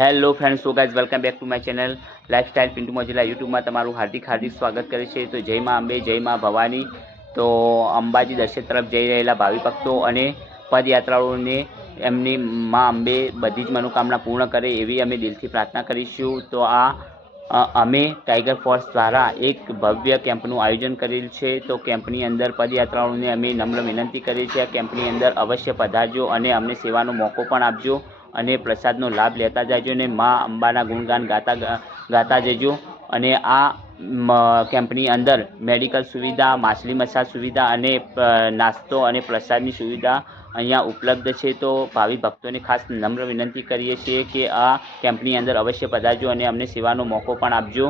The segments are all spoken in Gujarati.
Hello friends so guys welcome back to my channel lifestyle Pintu Mojila યુટ્યુબમાં તમારું હાર્દિક હાર્દિક સ્વાગત કરે છે. તો જય માં અંબે, જય માં ભવાની. તો અંબાજી દર્શન તરફ જઈ રહેલા ભાવિ ભક્તો અને પદયાત્રાળુઓને એમની માં અંબે બધી જ મનોકામના પૂર્ણ કરે એવી અમે દિલથી પ્રાર્થના કરીશું. તો આ અમે ટાઈગર ફોર્સ દ્વારા એક ભવ્ય કેમ્પનું આયોજન કરેલ છે. તો કેમ્પની અંદર પદયાત્રાળુઓને અમે નમ્ર વિનંતી કરીએ છીએ. કેમ્પની અંદર અવશ્ય પધારજો અને અમને સેવાનો મોકો પણ આપજો. અને પ્રસાદનો લાભ લેતા જજો અને મા અંબાના ગુણગાન ગાતા ગાતા જજો. અને આ કેમ્પની અંદર મેડિકલ સુવિધા, માછલી મસાજ સુવિધા અને નાસ્તો અને પ્રસાદની સુવિધા અહીંયા ઉપલબ્ધ છે. તો ભાવિ ભક્તોને ખાસ નમ્ર વિનંતી કરીએ છીએ કે આ કેમ્પની અંદર અવશ્ય પધારજો અને અમને સેવાનો મોકો પણ આપજો.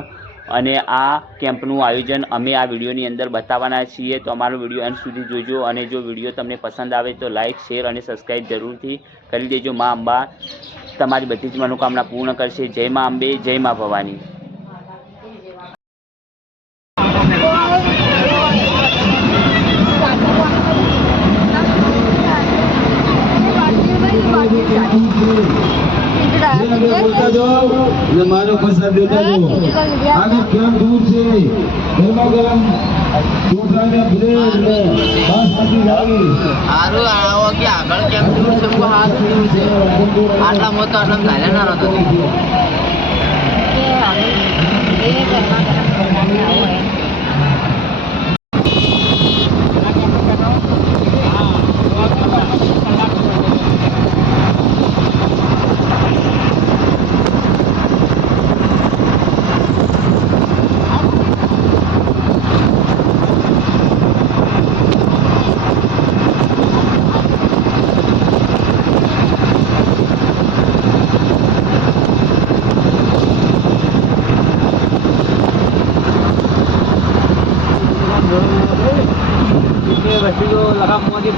અને આ કેમ્પનું આયોજન અમે આ વિડીયોની અંદર બતાવવાના છીએ. તો અમારો વીડિયો એન્ડ સુધી જોજો અને જો વીડિયો તમને પસંદ આવે તો લાઇક શેર અને સબસ્ક્રાઈબ જરૂરથી કરી દેજો. મા અંબા તમારી બધી જ મનોકામના પૂર્ણ કરશે. જય મા અંબે, જય મા ભવાની. બોલતા જાઓ અને મારો પ્રસાદ દેતા જાઓ. આગળ ક્યાં દૂર છે? ગરમા ગરમ ચોખાના બ્રેડ ને બાસમતી રાગી. હારું આવો કે આગળ કેમ દૂર છે? સારું થયું છે. આટલા મોટો આટલા ચાલ્યા ના નતો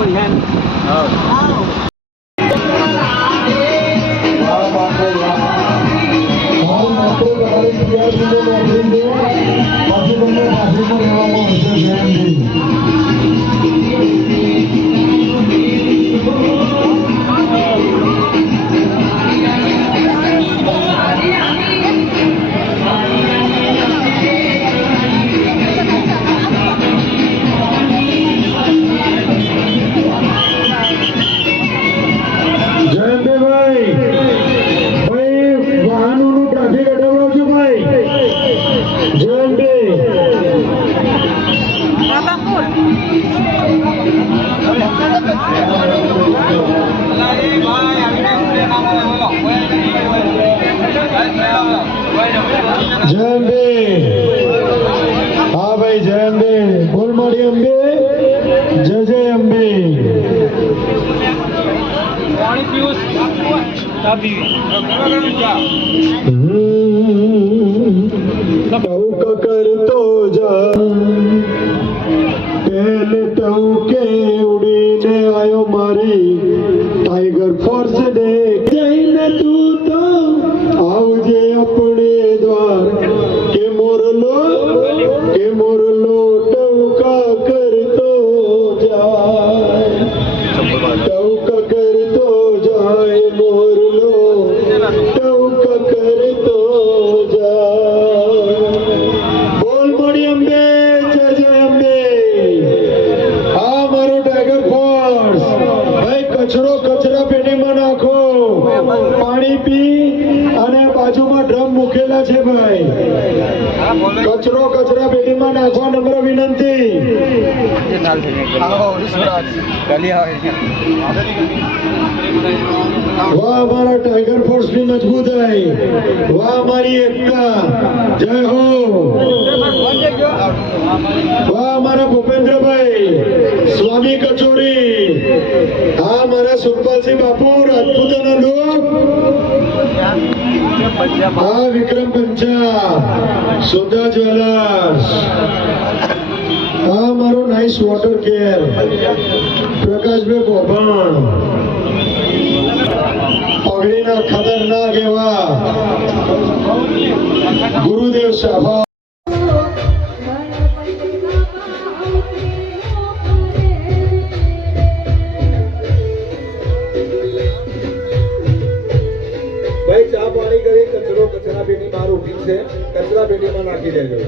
જયંતભાઈ જય અંબે હા ભાઈ જય અંબે. બોલ મારી અંબે જય જય અંબે ટૌક કરતો જા પહેલે ટૌકે ઉડીને આવ્યો મારી. ટાઈગર ફોર્સ ડે બાજુમાં ડ્રમ મૂકેલા છે ભાઈ. કચરો કચરા પેટીમાં નાખવા નમ્ર વિનંતી. વાહ, અમારા ટાઈગર ફોર્સની મજબૂતાઈ. વાહ, અમારી એકતા. જય હો. વાહ, અમારા ભૂપેન્દ્રભાઈ. સ્વામી કચોરી. હા, મારા સુખપાલસિંહ બાપુ રાજપૂતાના લોક હા વિક્રમ પંચા સુધા જ્વેલર્સ. હા મારો nice water care Prakashbhai Gobhan પગડીના ખતરનાક એવા ગુરુદેવ સાફા પેટીમાં નાખી દેજો.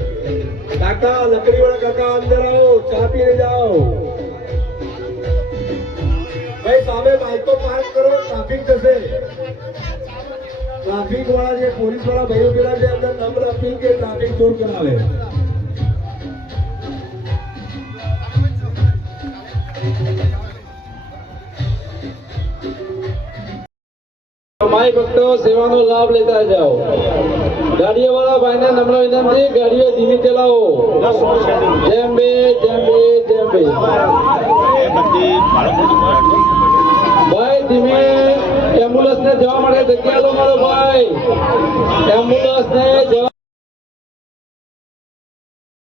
કાકા લકડી વાળા કાકા, અંદર આવો, ચા પીને જાઓ. ભાઈ, સામે બાઈકો પાર્ક કરો ટ્રાફિક થશે. ટ્રાફિક વાળા જે પોલીસવાળા ભાઈઓ પેલા છે અંદર નંબર અપીલ કે ટ્રાફિક દૂર કરાવે. માય ભક્તો, સેવાનો લાભ લેતા જાઓ. ગાડીઓ વાળા ભાઈને નમ્ર વિનંતી ગાડીઓ ધીમી ચલાવો. જેમ બે જેમ બે જેમ બે. ભાઈ, ધીમે. એમ્બ્યુલન્સ ને જવા માટે જગ્યા લો મારો ભાઈ. એમ્બ્યુલન્સ ને જવા